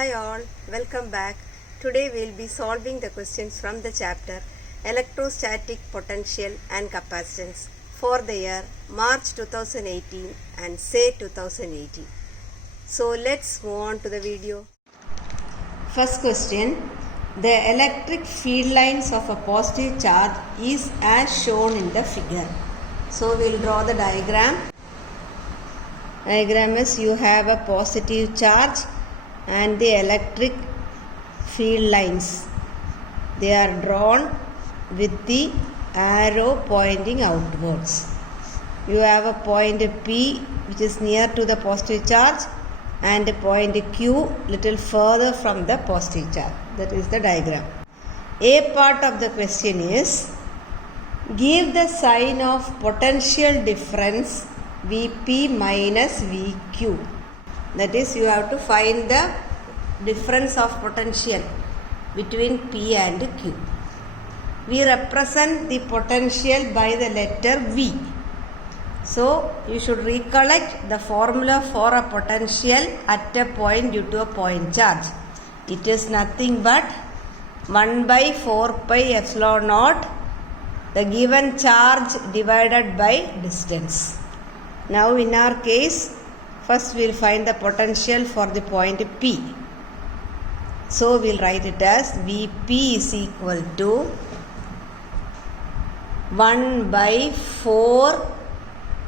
Hi all, welcome back. Today we will be solving the questions from the chapter Electrostatic Potential and Capacitance for the year March 2018 and say 2018. So let's move on to the video. First question. The electric field lines of a positive charge is as shown in the figure. So we will draw the diagram. Diagram is you have a positive charge and the electric field lines. They are drawn with the arrow pointing outwards. You have a point P which is near to the positive charge and a point Q little further from the positive charge. That is the diagram. A part of the question is give the sign of potential difference Vp minus Vq. That is, you have to find the difference of potential between P and Q. We represent the potential by the letter V. So, you should recollect the formula for a potential at a point due to a point charge. It is nothing but 1 by 4 pi epsilon naught, the given charge divided by distance. Now, in our case, first we will find the potential for the point P. So, we will write it as Vp is equal to 1 by 4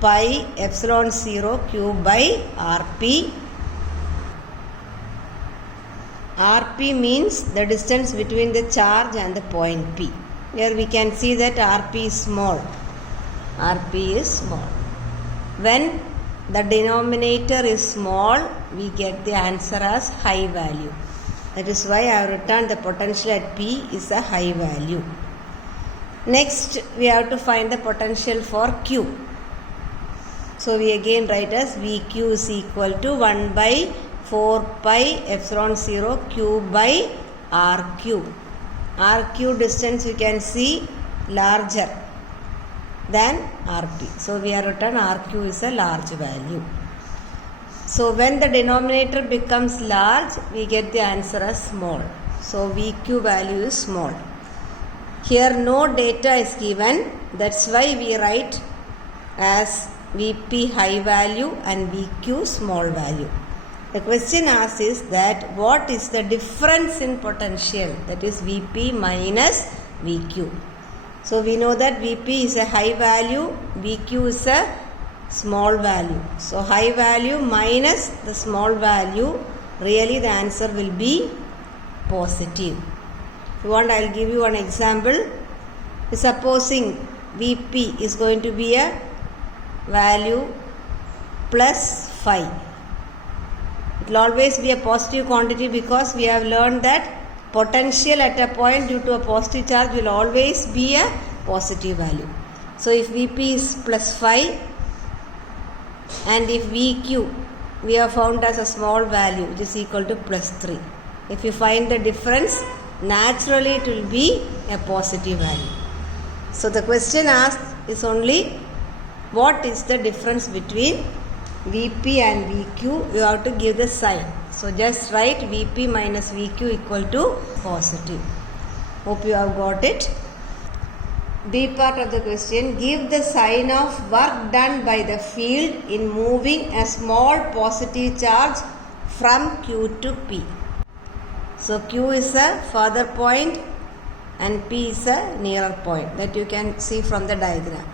pi epsilon 0 q by Rp. Rp means the distance between the charge and the point P. Here we can see that Rp is small. Rp is small. When the denominator is small, we get the answer as high value. That is why I have written the potential at P is a high value. Next, we have to find the potential for Q. So, we again write as Vq is equal to 1 by 4 pi epsilon 0 q by Rq. Rq distance you can see larger than Rp. So, we have written Rq is a large value. So, when the denominator becomes large, we get the answer as small. So, Vq value is small. Here no data is given. That's why we write as Vp high value and Vq small value. The question asked is that what is the difference in potential? That is Vp minus Vq. So, we know that Vp is a high value, Vq is a small value. So, high value minus the small value, really the answer will be positive. If you want, I will give you an example. Supposing Vp is going to be a value plus 5. It will always be a positive quantity because we have learned that potential at a point due to a positive charge will always be a positive value. So, if Vp is plus 5 and if Vq we have found as a small value which is equal to plus 3. If you find the difference, naturally it will be a positive value. So, the question asked is only what is the difference between Vp and Vq. You have to give the sign. So, just write Vp minus Vq equal to positive. Hope you have got it. B part of the question, give the sign of work done by the field in moving a small positive charge from Q to P. So, Q is a further point and P is a nearer point that you can see from the diagram.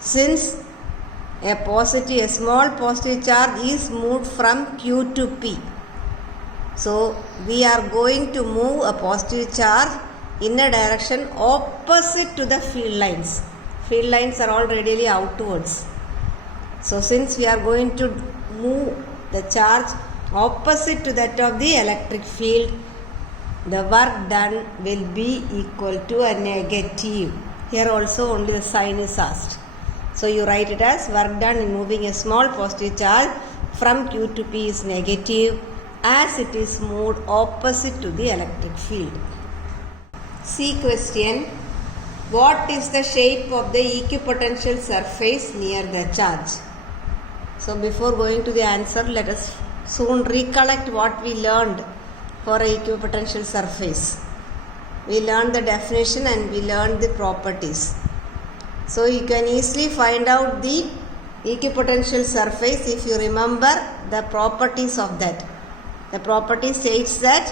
Since a small positive charge is moved from Q to P. So, we are going to move a positive charge in a direction opposite to the field lines. Field lines are all radially outwards. So, since we are going to move the charge opposite to that of the electric field, the work done will be equal to a negative. Here also only the sign is asked. So, you write it as work done in moving a small positive charge from Q to P is negative as it is moved opposite to the electric field. C question. What is the shape of the equipotential surface near the charge? So, before going to the answer, let us soon recollect what we learned for an equipotential surface. We learned the definition and we learned the properties. So you can easily find out the equipotential surface if you remember the properties of that. The property states that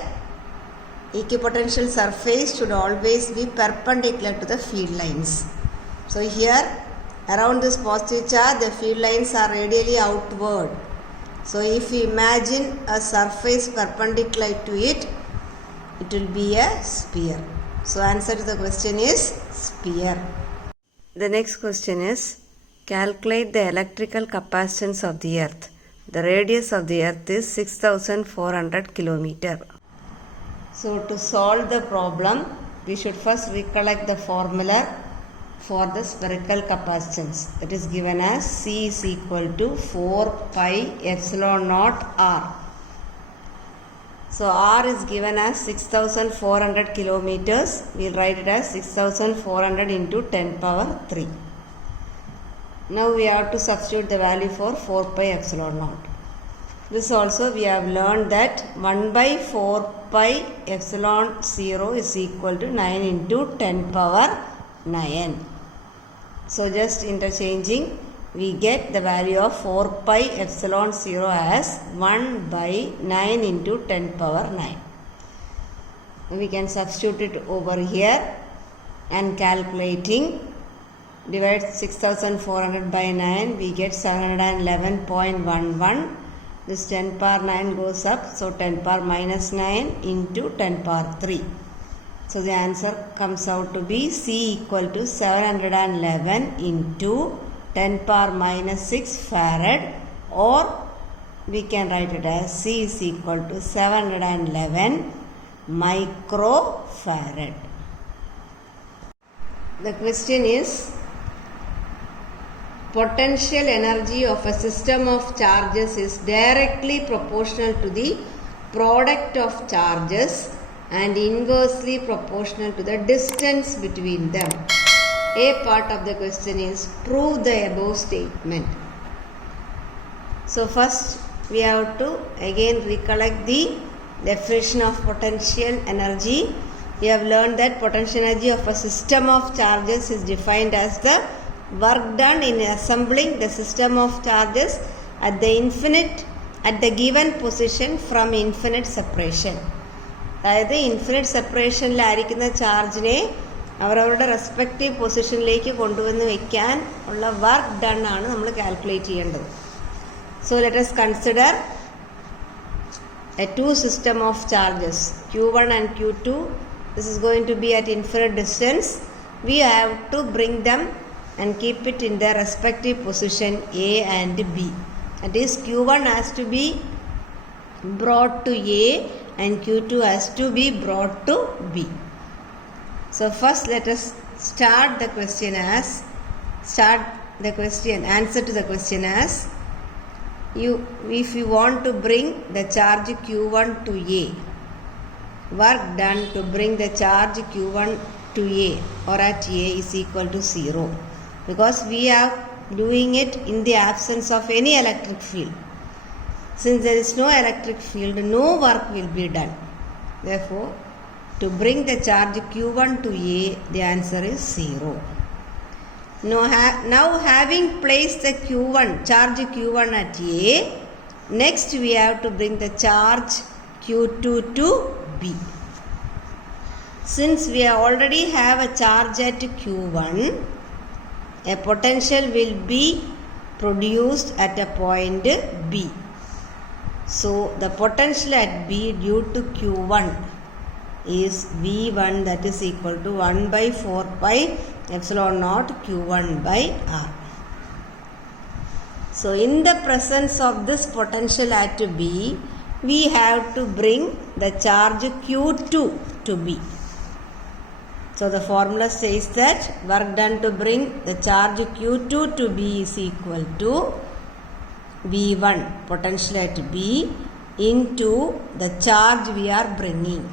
equipotential surface should always be perpendicular to the field lines. So here around this positive charge the field lines are radially outward. So if we imagine a surface perpendicular to it, it will be a sphere. So answer to the question is sphere. The next question is, calculate the electrical capacitance of the earth. The radius of the earth is 6400 km. So to solve the problem, we should first recollect the formula for the spherical capacitance. That is given as C is equal to 4 pi epsilon naught R. So R is given as 6400 kilometers. We will write it as 6400 into 10 power 3. Now we have to substitute the value for 4 pi epsilon naught. This also we have learned that 1 by 4 pi epsilon 0 is equal to 9 into 10 power 9. So just interchanging, we get the value of 4 pi epsilon 0 as 1 by 9 into 10 power 9. We can substitute it over here and calculating. Divide 6400 by 9, we get 711.11. This 10 power 9 goes up, so 10 power minus 9 into 10 power 3. So the answer comes out to be C equal to 711 into 10 power minus 6 farad, or we can write it as C is equal to 711 microfarad. The question is, potential energy of a system of charges is directly proportional to the product of charges and inversely proportional to the distance between them. A part of the question is, prove the above statement. So first we have to again recollect the definition of potential energy. We have learned that potential energy of a system of charges is defined as the work done in assembling the system of charges at the given position from infinite separation. അതായത് infinite സെപ്പറേഷനിലായിരിക്കുന്ന ചാർജിനെ അവരവരുടെ respective പൊസിഷനിലേക്ക് കൊണ്ടുവന്ന് വയ്ക്കാൻ ഉള്ള work done ആണ് നമ്മൾ calculate ചെയ്യേണ്ടത്. So let us consider a two system of charges Q1 and Q2. This is going to be at infinite distance. We have to bring them and keep it in their respective position A and B. That is, Q1 has to be brought to A and Q2 has to be brought to B. So first let us answer to the question as, if you want to bring the charge Q1 to A, work done to bring the charge Q1 to A or at A is equal to 0, because we are doing it in the absence of any electric field. Since there is no electric field, no work will be done. Therefore, to bring the charge Q1 to A, the answer is 0. Now having placed the charge Q1 at A, next we have to bring the charge Q2 to B. Since we already have a charge at Q1, a potential will be produced at a point B. So the potential at B due to Q1 is V1, that is equal to 1 by 4 pi epsilon naught Q1 by R. So in the presence of this potential at B, we have to bring the charge Q2 to B. So the formula says that work done to bring the charge Q2 to B is equal to V1, potential at B, into the charge we are bringing.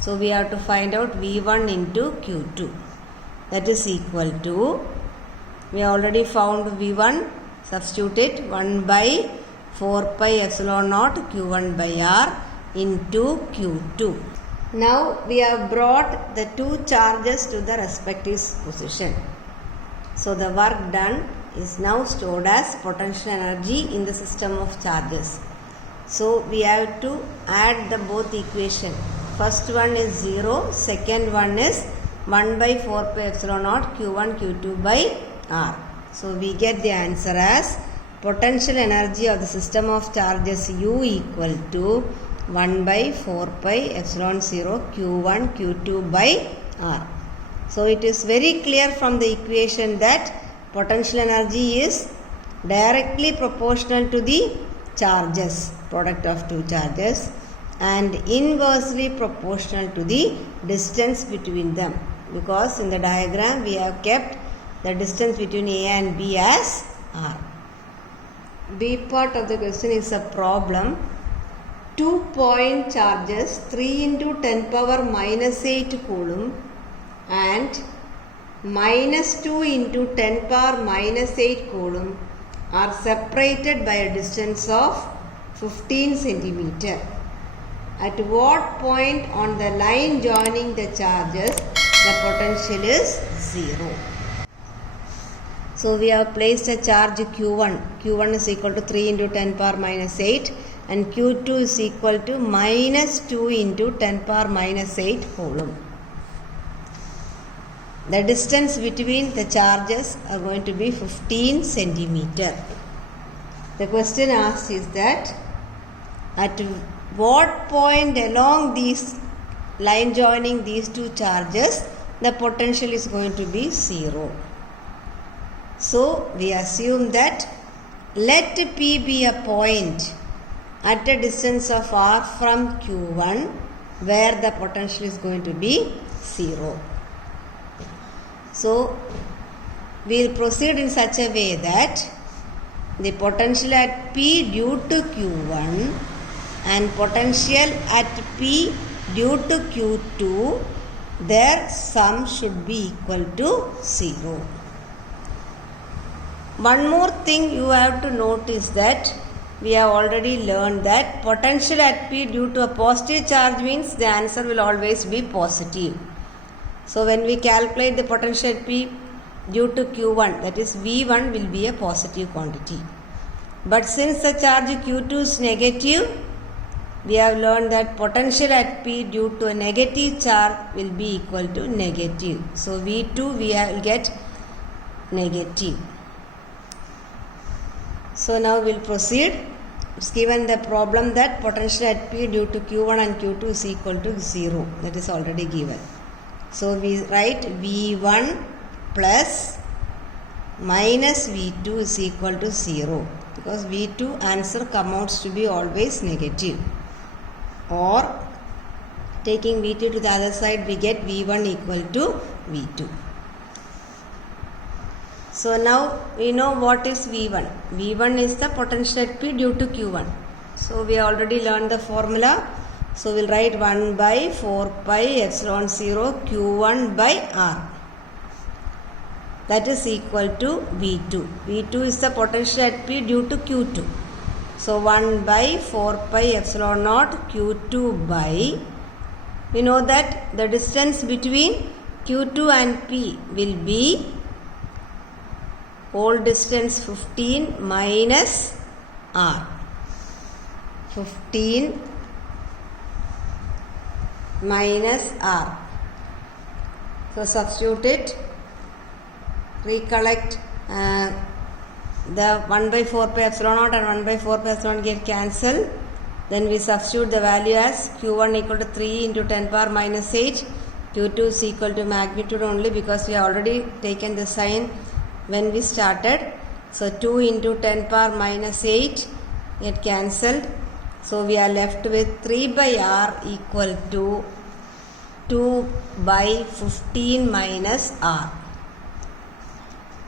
So we have to find out V1 into Q2. That is equal to, we already found V1, substitute it, 1 by 4 pi epsilon naught q1 by r into q2. Now we have brought the two charges to the respective position. So the work done is now stored as potential energy in the system of charges. So we have to add the both equation. First one is 0, second one is 1 by 4 pi epsilon naught q1 q2 by r. So we get the answer as potential energy of the system of charges U equal to 1 by 4 pi epsilon 0 q1 q2 by r. So it is very clear from the equation that potential energy is directly proportional to the charges, product of two charges, and inversely proportional to the distance between them, because in the diagram we have kept the distance between A and B as r. B part of the question is a problem. 2 point charges 3 into 10 power minus 8 coulomb and minus 2 into 10 power minus 8 coulomb are separated by a distance of 15 centimeter. At what point on the line joining the charges the potential is 0? So we have placed a charge q1. q1 is equal to 3 into 10 power minus 8 and q2 is equal to minus 2 into 10 power minus 8 coulomb. The distance between the charges are going to be 15 centimeter. The question asked is that at what point along these line joining these two charges the potential is going to be 0. So we assume that let P be a point at a distance of r from q1 where the potential is going to be 0. So we will proceed in such a way that the potential at P due to q1 and potential at P due to q2, their sum should be equal to 0. One more thing you have to note is that we have already learned that potential at P due to a positive charge means the answer will always be positive. So when we calculate the potential at P due to q1, that is V1 will be a positive quantity. But since the charge q2 is negative, we have learned that potential at P due to a negative charge will be equal to negative. So V2 we will get negative. So now we will proceed. It's given the problem that potential at P due to q1 and q2 is equal to 0. That is already given. So we write V1 plus minus V2 is equal to 0, because V2 answer comes out to be always negative. Or taking V2 to the other side we get V1 equal to V2. So now we know what is V1. V1 is the potential at P due to q1. So we already learned the formula. So we will write 1 by 4 pi epsilon 0 q1 by r. That is equal to V2. V2 is the potential at P due to q2. So 1 by 4 pi epsilon naught q2 by, we know that the distance between q2 and P will be whole distance 15 minus r. 15 minus r. So substitute it, recollect the 1 by 4 pi epsilon naught and 1 by 4 pi epsilon get cancelled. Then we substitute the value as q1 equal to 3 into 10 power minus 8, q2 is equal to magnitude only because we have already taken the sign when we started. So 2 into 10 power minus 8 get cancelled. So we are left with 3 by r equal to 2 by 15 minus r.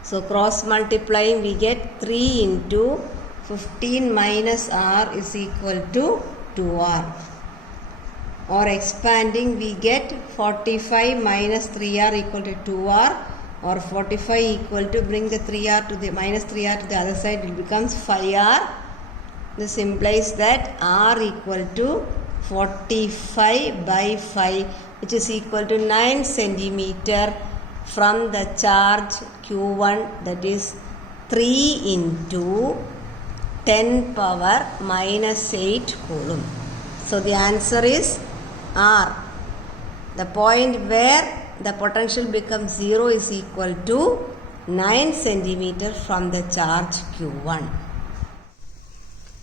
So cross multiplying we get 3 into 15 minus r is equal to 2r. Or expanding we get 45 minus 3r equal to 2r, or 45 equal to, bring the 3r to the minus 3r to the other side, it becomes 5r This implies that R equal to 45 by 5, which is equal to 9 centimeter from the charge Q1, that is 3 into 10 power minus 8 coulomb. So the answer is R. The point where the potential becomes 0 is equal to 9 centimeter from the charge Q1.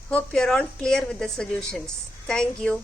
Hope you are all clear with the solutions. Thank you.